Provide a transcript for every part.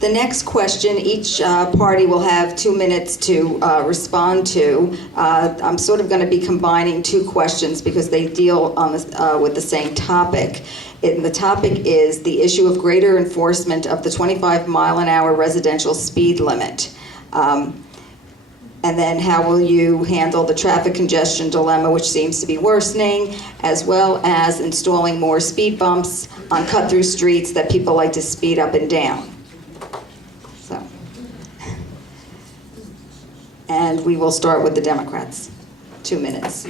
The next question, each party will have 2 minutes to respond to. I'm sort of going to be combining two questions because they deal on with the same topic. The topic is the issue of greater enforcement of the 25-mile-an-hour residential speed limit. And then how will you handle the traffic congestion dilemma, which seems to be worsening, as well as installing more speed bumps on cut-through streets that people like to speed up and down. So, and we will start with the Democrats. 2 minutes.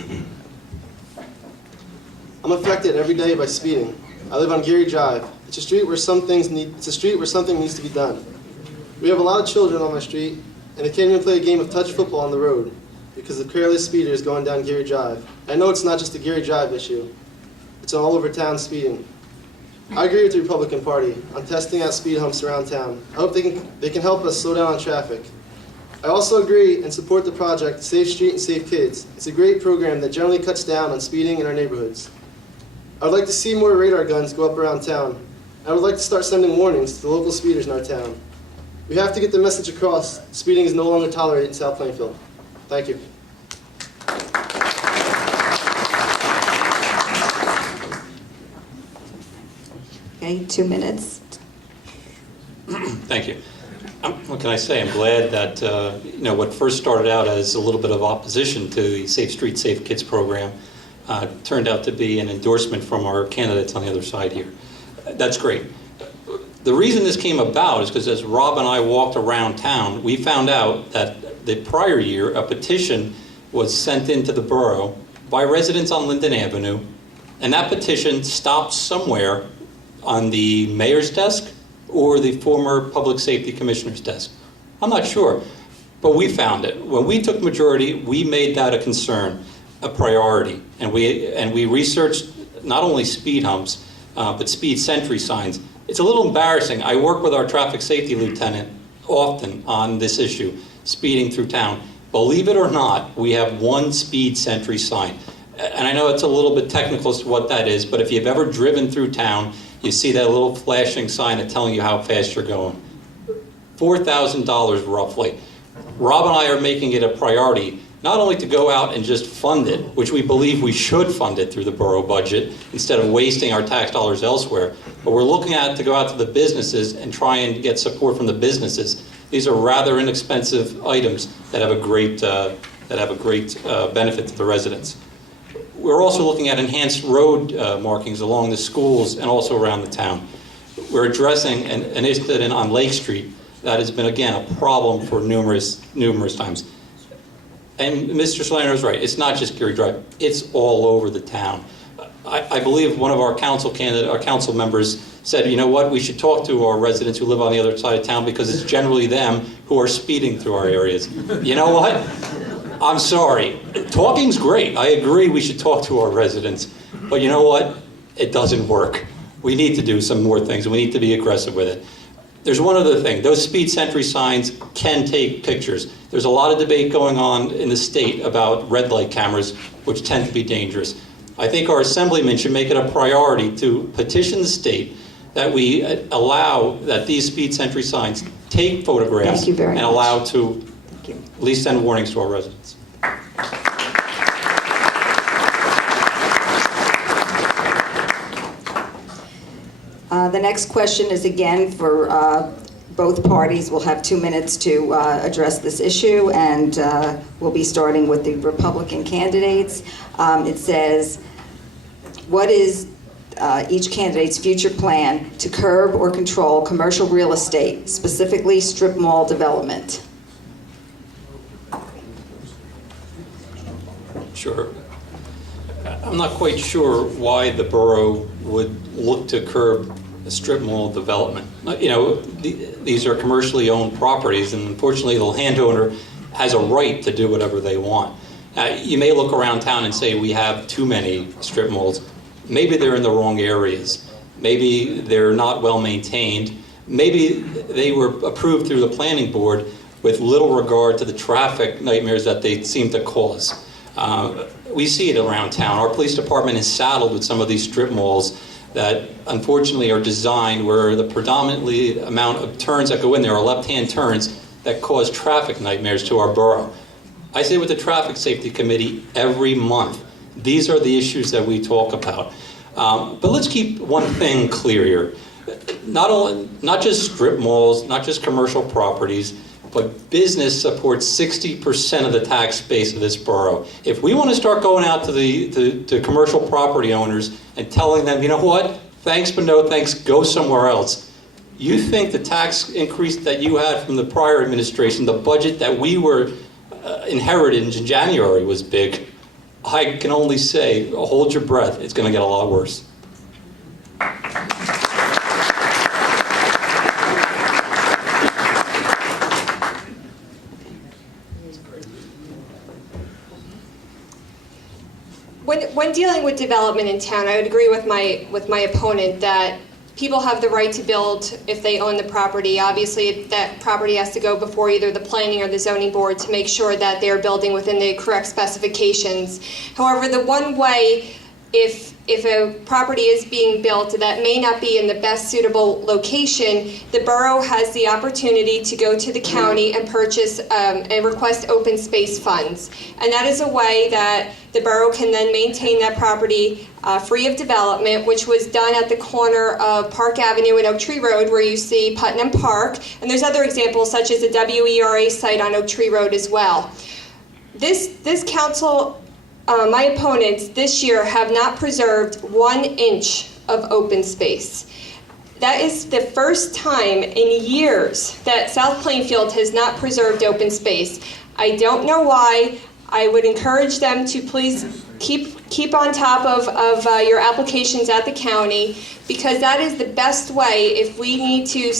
I'm affected every day by speeding. I live on Geary Drive. It's a street where something needs to be done. We have a lot of children on my street, and they can't even play a game of touch football on the road because of careless speeders going down Geary Drive. I know it's not just a Geary Drive issue. It's all over town speeding. I agree with the Republican Party on testing out speed humps around town. I hope they can help us slow down on traffic. I also agree and support the project Safe Street and Safe Kids. It's a great program that generally cuts down on speeding in our neighborhoods. I would like to see more radar guns go up around town. I would like to start sending warnings to the local speeders in our town. We have to get the message across. Speeding is no longer tolerated in South Plainfield. Thank you. Okay, 2 minutes. Thank you. What can I say? I'm glad that what first started out as a little bit of opposition to the Safe Street, Safe Kids program turned out to be an endorsement from our candidates on the other side here. That's great. The reason this came about is because as Rob and I walked around town, we found out that the prior year a petition was sent into the borough by residents on Linden Avenue, and that petition stopped somewhere on the mayor's desk or the former public safety commissioner's desk. I'm not sure, but we found it. When we took majority, we made that a concern, a priority, and we researched not only speed humps, but speed sentry signs. It's a little embarrassing. I work with our traffic safety lieutenant often on this issue, speeding through town. Believe it or not, we have one speed sentry sign. And I know it's a little bit technical as to what that is, but if you've ever driven through town, you see that little flashing sign that's telling you how fast you're going. $4,000 roughly. Rob and I are making it a priority, not only to go out and just fund it, which we believe we should fund it through the borough budget instead of wasting our tax dollars elsewhere, but we're looking at it to go out to the businesses and try and get support from the businesses. These are rather inexpensive items that have a great benefit to the residents. We're also looking at enhanced road markings along the schools and also around the town. We're addressing an incident on Lake Street that has been, again, a problem for numerous times. And Mr. Solano is right. It's not just Geary Drive. It's all over the town. I believe one of our council members said, you know what, we should talk to our residents who live on the other side of town because it's generally them who are speeding through our areas. You know what? I'm sorry. Talking's great. I agree we should talk to our residents. But you know what? It doesn't work. We need to do some more things, and we need to be aggressive with it. There's one other thing. Those speed sentry signs can take pictures. There's a lot of debate going on in the state about red light cameras, which tend to be dangerous. I think our assemblyman should make it a priority to petition the state that we allow that these speed sentry signs take photographs and allow to at least send warnings to our residents. The next question is again for both parties. We'll have 2 minutes to address this issue, and we'll be starting with the Republican candidates. It says, what is each candidate's future plan to curb or control commercial real estate, specifically strip mall development? Sure. I'm not quite sure why the borough would look to curb a strip mall development. You know, these are commercially owned properties, and unfortunately the landowner has a right to do whatever they want. You may look around town and say we have too many strip malls. Maybe they're in the wrong areas. Maybe they're not well maintained. Maybe they were approved through the planning board with little regard to the traffic nightmares that they seem to cause. We see it around town. Our police department is saddled with some of these strip malls that unfortunately are designed where the predominantly amount of turns that go in there are left-hand turns that cause traffic nightmares to our borough. I sit with the Traffic Safety Committee every month. These are the issues that we talk about. But let's keep one thing clear here. Not just strip malls, not just commercial properties, but business supports 60% of the tax base of this borough. If we want to start going out to commercial property owners and telling them, you know what, thanks but no thanks, go somewhere else. You think the tax increase that you had from the prior administration, the budget that we were inherited in January was big. I can only say, hold your breath, it's going to get a lot worse. When dealing with development in town, I would agree with my opponent that people have the right to build if they own the property. Obviously, that property has to go before either the planning or the zoning board to make sure that they're building within the correct specifications. However, the one way, if a property is being built that may not be in the best suitable location, the borough has the opportunity to go to the county and purchase and request open space funds. And that is a way that the borough can then maintain that property free of development, which was done at the corner of Park Avenue and Oak Tree Road, where you see Putnam Park. And there's other examples, such as the WERA site on Oak Tree Road as well. This council, my opponents this year have not preserved 1 inch of open space. That is the first time in years that South Plainfield has not preserved open space. I don't know why. I would encourage them to please keep on top of your applications at the county, because that is the best way if we need to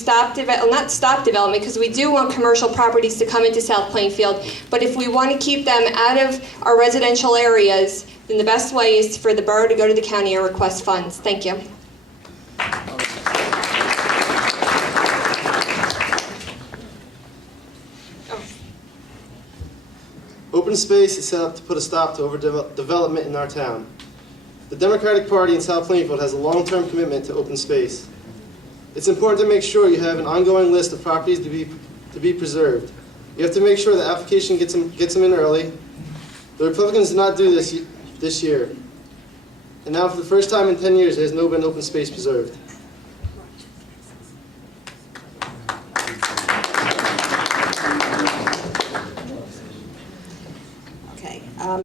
not stop development, because we do want commercial properties to come into South Plainfield, but if we want to keep them out of our residential areas, then the best way is for the borough to go to the county and request funds. Thank you. Open space is set up to put a stop to overdevelopment in our town. The Democratic Party in South Plainfield has a long-term commitment to open space. It's important to make sure you have an ongoing list of properties to be preserved. You have to make sure the application gets them in early. The Republicans did not do this year. And now for the first time in 10 years, there has no been open space preserved.